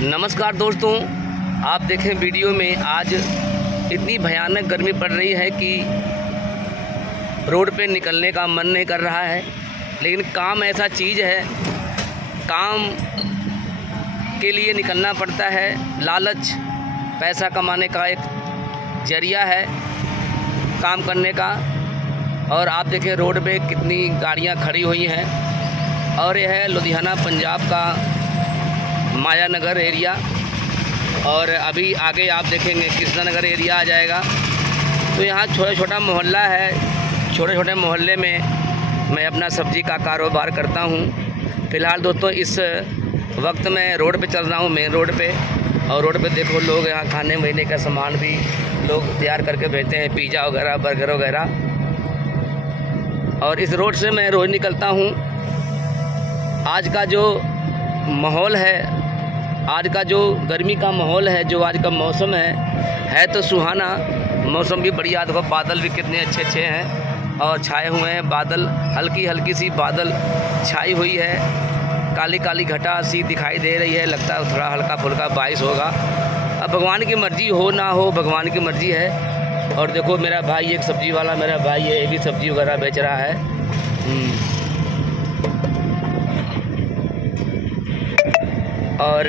नमस्कार दोस्तों, आप देखें वीडियो में आज इतनी भयानक गर्मी पड़ रही है कि रोड पे निकलने का मन नहीं कर रहा है। लेकिन काम ऐसा चीज़ है, काम के लिए निकलना पड़ता है। लालच पैसा कमाने का एक जरिया है काम करने का। और आप देखें रोड पे कितनी गाड़ियां खड़ी हुई हैं। और यह है लुधियाना पंजाब का माया नगर एरिया। और अभी आगे आप देखेंगे कृष्णा नगर एरिया आ जाएगा। तो यहाँ छोटा छोटा मोहल्ला है। छोटे छोटे मोहल्ले में मैं अपना सब्ज़ी का कारोबार करता हूँ। फ़िलहाल दोस्तों इस वक्त मैं रोड पे चल रहा हूँ, मेन रोड पे। और रोड पे देखो लोग यहाँ खाने पीने का सामान भी लोग तैयार करके भेजते हैं, पिज़्ज़ा वगैरह, बर्गर वगैरह। और इस रोड से मैं रोज़ निकलता हूँ। आज का जो माहौल है, आज का जो गर्मी का माहौल है, जो आज का मौसम है तो सुहाना मौसम भी बढ़िया। देखो बादल भी कितने अच्छे अच्छे हैं और छाए हुए हैं। बादल हल्की हल्की सी बादल छाई हुई है, काली काली घटा सी दिखाई दे रही है। लगता है थोड़ा हल्का फुल्का बारिश होगा। अब भगवान की मर्जी हो ना हो, भगवान की मर्जी है। और देखो मेरा भाई, एक सब्जी वाला मेरा भाई है, ये भी सब्जी वगैरह बेच रहा है। और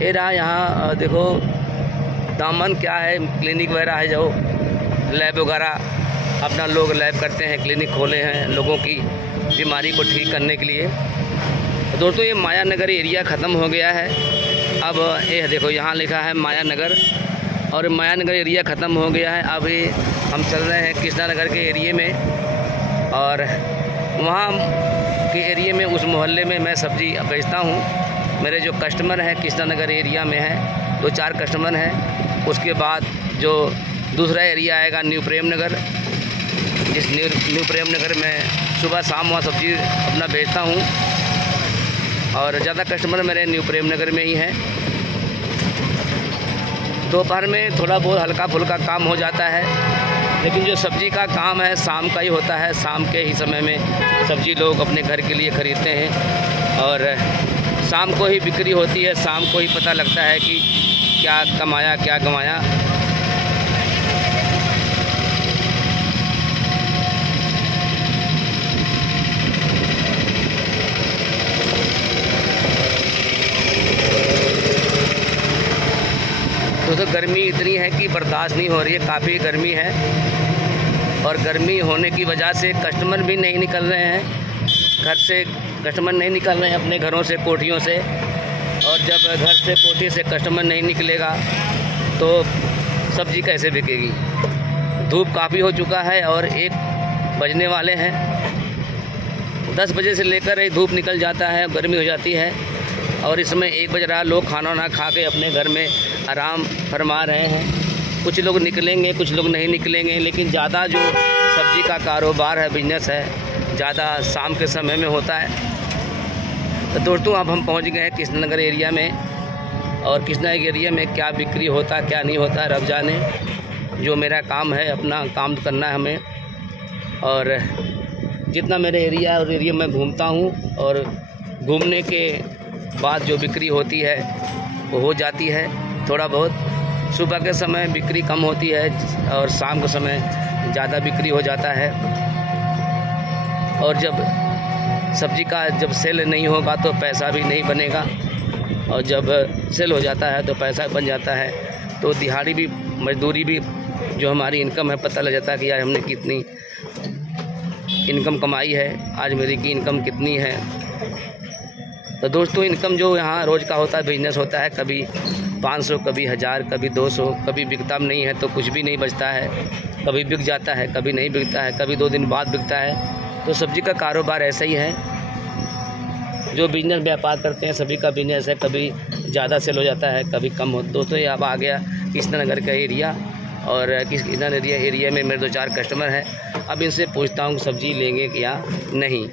ये रहा यहाँ देखो दामन क्या है, क्लिनिक वगैरह है, जो लैब वगैरह अपना लोग लैब करते हैं, क्लिनिक खोले हैं लोगों की बीमारी को ठीक करने के लिए। दोस्तों ये माया नगर एरिया ख़त्म हो गया है। अब ये देखो यहाँ लिखा है माया नगर, और माया नगर एरिया ख़त्म हो गया है। अब ये हम चल रहे हैं कृष्णा नगर के एरिए में। और वहाँ के एरिए में, उस मोहल्ले में मैं सब्ज़ी बेचता हूँ। मेरे जो कस्टमर हैं कृष्णा नगर एरिया में है, 2-4 कस्टमर हैं। उसके बाद जो दूसरा एरिया आएगा न्यू प्रेम नगर, जिस न्यू प्रेम नगर में सुबह शाम वहाँ सब्ज़ी अपना बेचता हूँ। और ज़्यादा कस्टमर मेरे न्यू प्रेम नगर में ही हैं। दोपहर में थोड़ा बहुत हल्का फुल्का काम हो जाता है, लेकिन जो सब्ज़ी का काम है शाम का ही होता है। शाम के ही समय में सब्ज़ी लोग अपने घर के लिए ख़रीदते हैं और शाम को ही बिक्री होती है। शाम को ही पता लगता है कि क्या कमाया क्या गंवाया। तो गर्मी इतनी है कि बर्दाश्त नहीं हो रही है, काफ़ी गर्मी है। और गर्मी होने की वजह से कस्टमर भी नहीं निकल रहे हैं घर से। कस्टमर नहीं निकल रहे हैं अपने घरों से, कोठियों से। और जब घर से कोठी से कस्टमर नहीं निकलेगा तो सब्ज़ी कैसे बिकेगी। धूप काफ़ी हो चुका है और 1 बजने वाले हैं। 10 बजे से लेकर ही धूप निकल जाता है, गर्मी हो जाती है। और इसमें 1 बज रहा, लोग खाना ना खा के अपने घर में आराम फरमा रहे हैं। कुछ लोग निकलेंगे, कुछ लोग नहीं निकलेंगे। लेकिन ज़्यादा जो सब्ज़ी का कारोबार है, बिजनेस है, ज़्यादा शाम के समय में होता है। तो दोस्तों अब हम पहुंच गए हैं कृष्णा नगर एरिया में। और कृष्णा एरिया में क्या बिक्री होता क्या नहीं होता रब जाने। जो मेरा काम है, अपना काम करना है हमें। और जितना मेरे एरिया है, उस एरिया में घूमता हूँ। और घूमने के बाद जो बिक्री होती है वो हो जाती है। थोड़ा बहुत सुबह के समय बिक्री कम होती है और शाम के समय ज़्यादा बिक्री हो जाता है। और जब सब्ज़ी का जब सेल नहीं होगा तो पैसा भी नहीं बनेगा। और जब सेल हो जाता है तो पैसा बन जाता है। तो दिहाड़ी भी, मजदूरी भी, जो हमारी इनकम है, पता लग जाता है कि यार हमने कितनी इनकम कमाई है, आज मेरी की इनकम कितनी है। तो दोस्तों इनकम जो यहाँ रोज़ का होता है, बिजनेस होता है, कभी 500, कभी 1000, कभी 200, कभी बिकता नहीं है तो कुछ भी नहीं बचता है। कभी बिक जाता है, कभी नहीं बिकता है, कभी 2 दिन बाद बिकता है। तो सब्ज़ी का कारोबार ऐसा ही है। जो बिजनेस व्यापार करते हैं सभी का बिजनेस है, कभी ज़्यादा सेल हो जाता है, कभी कम हो। दोस्तों ये अब आ गया कृष्णा नगर का एरिया। और कृष्णा नगर एरिया में मेरे 2-4 कस्टमर हैं। अब इनसे पूछता हूँ सब्ज़ी लेंगे या नहीं।